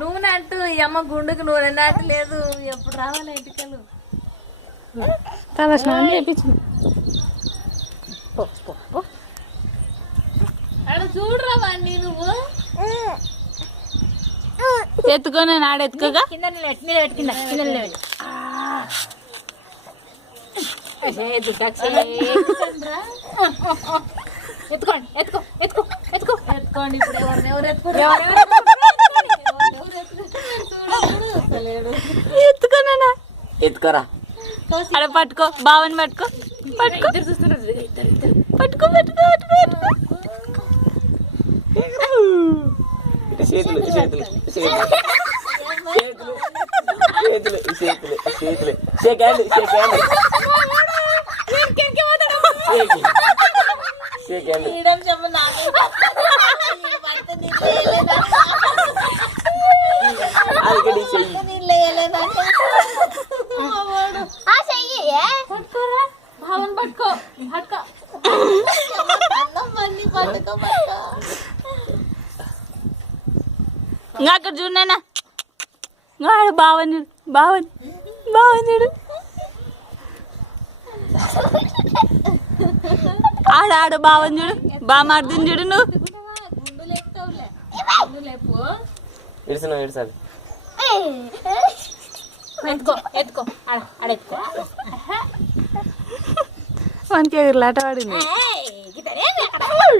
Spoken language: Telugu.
నూనె అంటూ ఈ అమ్మ గుండుకు నూనె నాటి లేదు. ఎప్పుడు రావాలి ఇంటికలు తల స్నానం చేయించింది. అక్కడ చూడరా వాడిని నువ్వు ఎత్తుకో, నేను ఆడెత్తుకోగా కింద నిలబెట్టి కింద కింద నిలబెట్టి ఎత్తుకోండి ఎత్తుకో ఎత్తుకో ఎత్తుకో ఎత్తుకోండి. ఇప్పుడు ఎవరు ఎత్తుకోనా ఎత్తుకోరా. అక్కడ పట్టుకో, బావని పట్టుకో పట్టుకో పట్టుకో పట్టుకో పట్టుకో. చేతులు చేతులు చేతులు చేతులు చేతులు చేతులు shake hand shake hand shake hand. అది పట్టుకోరా భావన్ పట్టుకో పట్టుకో ఇంకా అక్కడ చూడనా ఆడు బావని బావని బావని చూడు. ఆడ బావని చూడు, బాగా మారుతుంది చూడు. నువ్వు గుండు లేపుతావులే గుండు లేపు ఇడుస్తున్నావు ఇడుసాలి. ఎత్తుకో ఎత్తుకో ఆడ ఎత్తుకో మనకి ఎగురులాట పడింది.